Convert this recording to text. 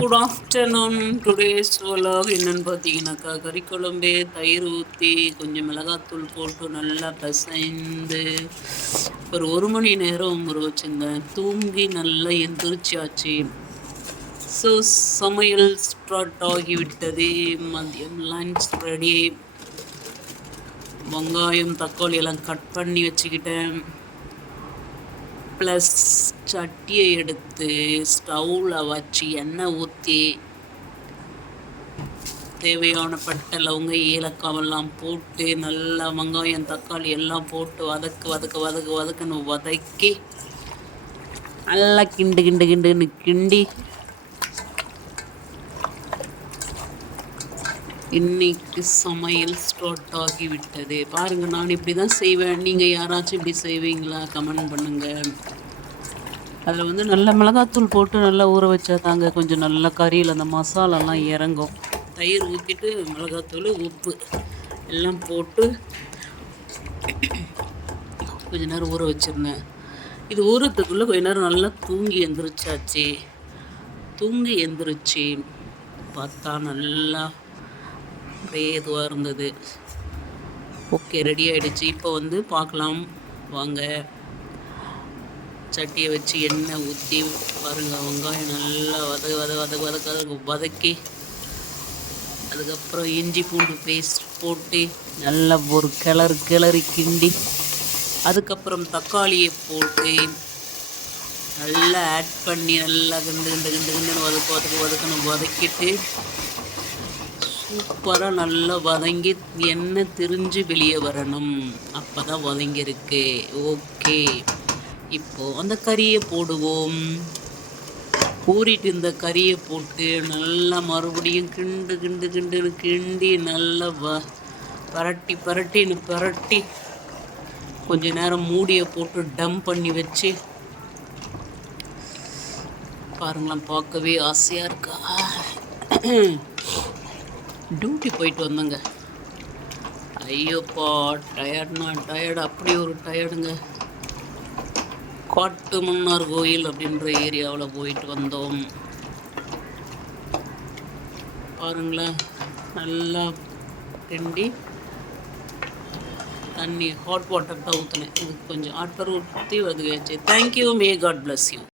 Good afternoon. Today's vlog என்னன்னு பார்த்தீங்கன்னாக்கா, கறி குழம்பு, தயிர் ஊற்றி கொஞ்சம் மிளகாத்தூள் போட்டு நல்லா பிசைந்து ஒரு 1 மணி நேரம் ஊற வச்சுங்க. தூங்கி நல்லா எந்திரிச்சாச்சு. ஸோ சமையல் ஸ்டார்ட் ஆகிவிட்டது. மதியம் லன்ச் ரெடி. வெங்காயம் தக்காளி எல்லாம் கட் பண்ணி வச்சுக்கிட்டேன். ப்ளஸ் சட்டியை எடுத்து ஸ்டவ்வில் வச்சு எண்ணெய் ஊற்றி தேவையான பட்டை லவங்க ஏலக்காவெல்லாம் போட்டு நல்லா வெங்காயம் தக்காளி எல்லாம் போட்டு வதக்குன்னு வதக்கி நல்லா கிண்டுன்னு கிண்டி இன்னைக்கு சமையல் ஸ்டார்ட் ஆகிவிட்டது. பாருங்கள், நான் இப்படி தான் செய்வேன். நீங்கள் யாராச்சும் இப்படி செய்வீங்களா? கமெண்ட் பண்ணுங்கள். அதில் வந்து நல்ல மிளகாத்தூள் போட்டு நல்லா ஊற வச்சா தாங்க கொஞ்சம் நல்லா கறியில் அந்த மசாலாலாம் இறங்கும். தயிர் ஊற்றிட்டு மிளகாத்தூள் உப்பு எல்லாம் போட்டு கொஞ்ச நேரம் ஊற வச்சுருந்தேன். இது ஊறத்துக்குள்ளே கொஞ்ச நேரம் நல்லா தூங்கி எந்திரிச்சு பார்த்தா நல்லா அப்படியே இதுவாக இருந்தது. ஓகே, ரெடி ஆகிடுச்சு. இப்போ வந்து பார்க்கலாம் வாங்க. சட்டியை வச்சு எண்ணெய் ஊற்றி பாருங்கள், வெங்காயம் நல்லா வதக்கி அதுக்கப்புறம் இஞ்சி பூண்டு பேஸ்ட் போட்டு நல்லா ஒரு கிளறி கிண்டி அதுக்கப்புறம் தக்காளியை போட்டு நல்லா ஆட் பண்ணி நல்லா கிண்டுன்னு வதக்கிட்டு சூப்பராக நல்லா வதங்கி எண்ணெய் திரிஞ்சு வெளியே வரணும். அப்போ தான் வதங்கியிருக்கு. ஓகே, இப்போது அந்த கறியை போடுவோம். ஊறிட்டு இந்த கறியை போட்டு நல்லா மறுபடியும் கிண்டுன்னு கிண்டி நல்லா பரட்டி கொஞ்ச நேரம் மூடியை போட்டு டம் பண்ணி வச்சு பாருங்களாம். பார்க்கவே ஆசையாக இருக்கா? டியூட்டி போயிட்டு வந்தேங்க. ஐயோப்பா, டயர்டு, அப்படி ஒரு டயர்டுங்க. காட்டு மன்னார் கோயில் அப்படின்ற ஏரியாவில் போயிட்டு வந்தோம். பாருங்களேன், நல்லா கிண்டி தண்ணி ஹாட் வாட்டர் தான் ஊற்றினேன். இதுக்கு கொஞ்சம் ஹாட் வாட்டர் ஊற்றி வதக்கியாச்சு. Thank you. May God bless you.